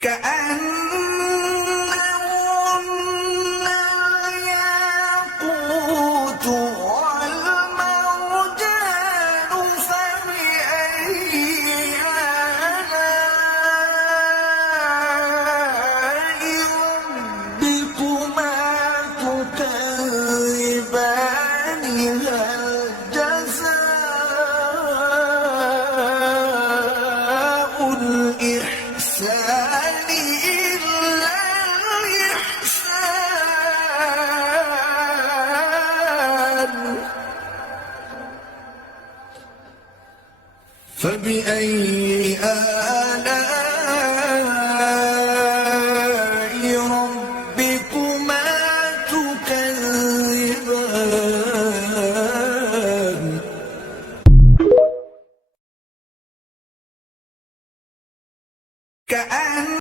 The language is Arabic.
كأنهن الياقوت والمرجان فبأي آلاء ربكما تكذبان هل جزاء الإحسان إلا الإحسان فبأي آلاء